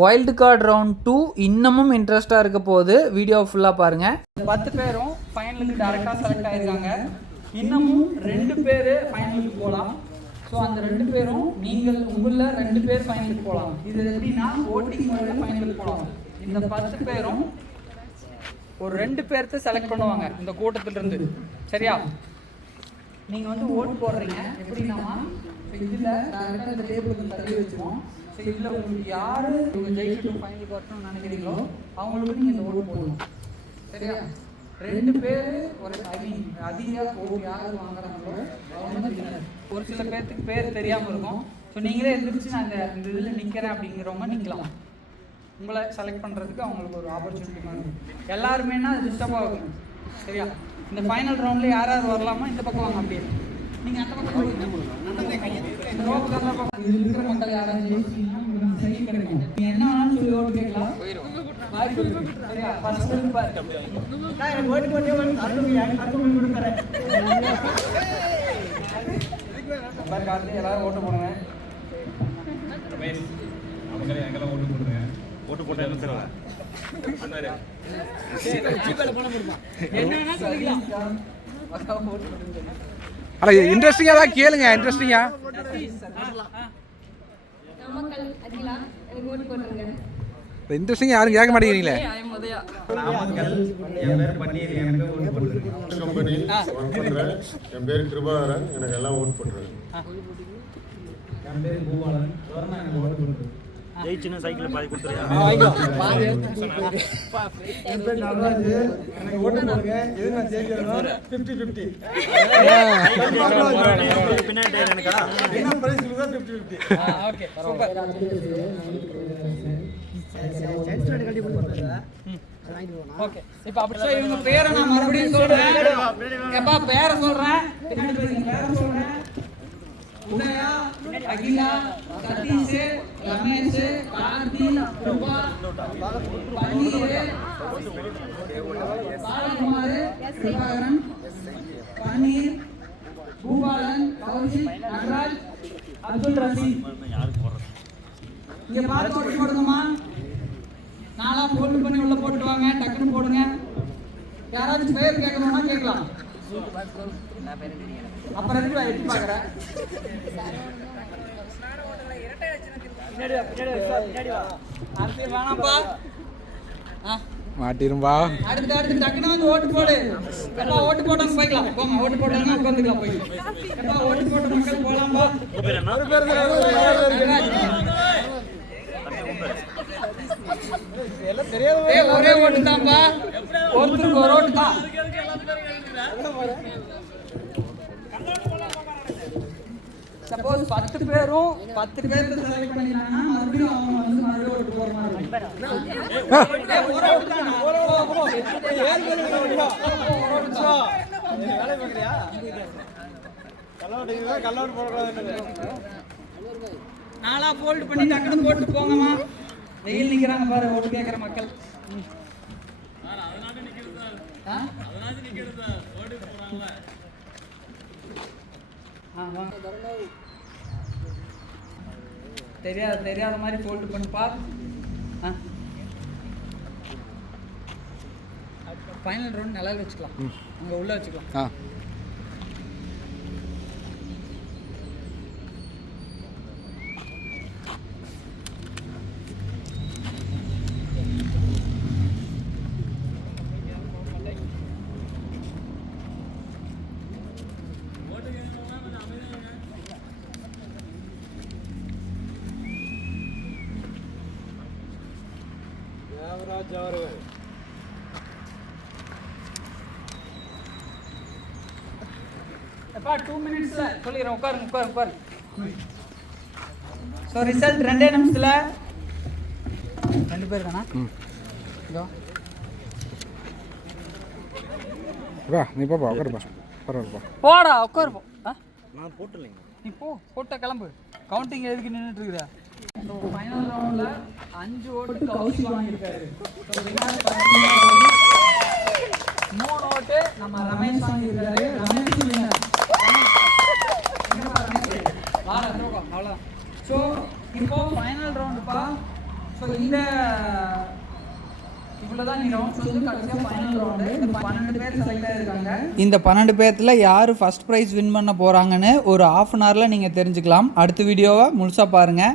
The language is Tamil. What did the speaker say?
வைல்டு கார்டு ரவுண்ட் 2 இன்னமும் இன்ட்ரெஸ்ட்டாக இருக்க போகுது. வீடியோ ஃபுல்லாக பாருங்கள். 10 பேரும் ஃபைனலுக்கு டேரெக்டாக செலக்ட் ஆகிருக்காங்க. இன்னமும் 2 பேர் ஃபைனலுக்கு போகலாம். ஸோ அந்த 2 பேரும் உங்களில் 2 பேர் ஃபைனலுக்கு போகலாம். இது எப்படின்னா ஓட்டிங் முறையில் ஃபைனலுக்கு போகலாம். இந்த 10 பேரும் ஒரு 2 பேர்த்த செலக்ட் பண்ணுவாங்க இந்த கூட்டத்திலிருந்து. சரியா? நீங்கள் வந்து ஓட்டு போடுறீங்க எப்படின்னா இதில் டேரெக்டாக இந்த டேபிளுக்கு தள்ளி வச்சுருவோம். ஸோ இதில் உங்களுக்கு யார் இவங்க ஜெயிக்கட்டும் ஃபைனலுக்கு வரணும்னு நினைக்கிறீங்களோ அவங்களுக்கு நீங்கள் இந்த ஓட்டு போடணும். சரியா? 2 பேர் ஒரு அதிக ஓட்டு யார் வாங்குறாங்களோ அவங்க ஒரு சில பேர்த்துக்கு பேர் தெரியாமல் இருக்கும். ஸோ நீங்களே எந்திரிச்சு நான் இந்த இதில் நிற்கிறேன் அப்படிங்கிறவங்க நிற்கலாம். உங்களை செலக்ட் பண்ணுறதுக்கு அவங்களுக்கு ஒரு ஆப்பர்ச்சுனிட்டி மாதிரி இருக்கும். எல்லாருமேனா அது டிஸ்டர்பாக இருக்கும். சரியா? இந்த ஃபைனல் ரவுண்டில் யார் யார் வரலாமா இந்த பக்கம் வாங்க. அப்படியே நீங்கள் அந்த பக்கம் இதில் இருக்கிற மக்கள் யாராவது சரி கிடைக்கும். நீங்கள் என்ன வேணாலும் சொல்லி ஓட்டு கேட்கலாம். சரியா? ஃபர்ஸ்ட் எல்லாரும் ஓட்டு போடுங்க. ஓட்டு போட்டு இன்ட்ரெஸ்டிங்கா தான் கேளுங்க. இன்ட்ரெஸ்டிங்கா இன்ட்ரெஸ்டிங்கா யாரும் கேட்க மாட்டேங்கிறீங்களே. என் பேர் கிருபாகரன், எனக்கு எல்லாம் ஓட்டு போட்டுறேன். என் பேர் பூபாலன், ஜெயிச்சுன்னு சைக்கிள் பாதி கொடுத்துருக்கேன். என் பேர் நடராஜ், எனக்கு ஓட்டு போடுங்க. எது நான் ஜெயிக்கிறேனோ 50-50. பின்னாடி எனக்கா என்ன பிரைஸ் கொடுத்தா 50-50. Okay super. ஓகே இப்போ அப்படி இவங்க பேரை நான் மறுபடியும் சொல்றேன். எப்பா பேரை சொல்றேன். பேரை சொல்றேன். உதயா, அகிலா, சதீஷ், ரமேஷ், கார்த்தி, ரூபா, பன்னீர், பாலகுமார், கிருபாகரன், பன்னீர், பூபாலன், கௌஷிக், நடராஜ், அப்துல் ரஷீத். இங்க பார்த்து ஓட்டு போடுங்கம்மா. நாளா போட்டு பண்ணி உள்ள போட்டு வாங்க. டக்குன்னு போடுங்க. யாராச்சும் பேர் கேட்கணும்னா கேட்கலாம். அப்புறம் எதுக்கு பார்க்குறேன். வேணாம்ப்பா மாட்டிரும்பா. அடுத்து டக்குன்னு வந்து ஓட்டு போடு. எப்பா ஓட்டு போட்டவங்க போய்க்கலாம். போங்க ஓட்டு போட்டவங்க உட்காந்துக்கலாம். போய் எப்பா ஓட்டு போட்ட மக்கள் போகலாம்பா. ஒரே ஓட்டு தான்ப்பா. ஒருத்தருக்கு ஒரு ஓட்டு தான். சப்போஸ் 10 பேரும் 10 பேருக்கு செலக்ட் பண்ணினாங்கன்னா மறுபடியும் அவங்க வந்து மறுபடியும் ஓட்டு போற மாதிரி நாளா போல்ட் பண்ணி டக்குனு போட்டு போங்கம்மா. வெயில் நிக்கிறாங்க பாரு ஓட்டு கேட்கிற மக்கள். தெரியாத மாதிரி போல்ட் பண்ணுப்பா. ஃபைனல் ரவுண்ட் நல்லா வச்சுக்கலாம். அங்கே உள்ள வச்சுக்கலாம். எப்பா 2 மினிட்ஸ்ல சொல்லிடுறேன். உட்காருங்க. ஸோ ரிசல்ட் 2 நிமிஷத்துல 2 பேர் தானா? நீ பாப்பா உட்காருப்பா. பரவாயில்லப்பா போடா உட்காருப்போம். நான் போட்டுலைங்க. நீ போட்ட கிளம்பு. கவுண்டிங் எதுக்கு நின்றுட்டு இருக்கிற? ஃபைனல் ரவுண்ட்ல 5 ஓட்டு கௌஷிக் வாங்கியிருக்காரு. 3 ஓட்டு நம்ம ரமேஷ் வாங்கியிருக்காரு. ரமேஷ் அவ்வளோதான். ஸோ இப்போ ஃபைனல் ரவுண்டுப்பா. ஸோ ஸோ இவ்வளோதான் ரவுண்ட்ஸ் வந்து கடைசியாக ஃபைனல் ரவுண்டு. இந்த 12 பேர் செலக்ட் ஆகிருக்காங்க. இந்த 12 பேர்த்தில் யார் ஃபர்ஸ்ட் ப்ரைஸ் வின் பண்ண போகிறாங்கன்னு ஒரு ½ அன் ஹவரில் நீங்கள் தெரிஞ்சுக்கலாம். அடுத்த வீடியோவை முழுசாக பாருங்கள்.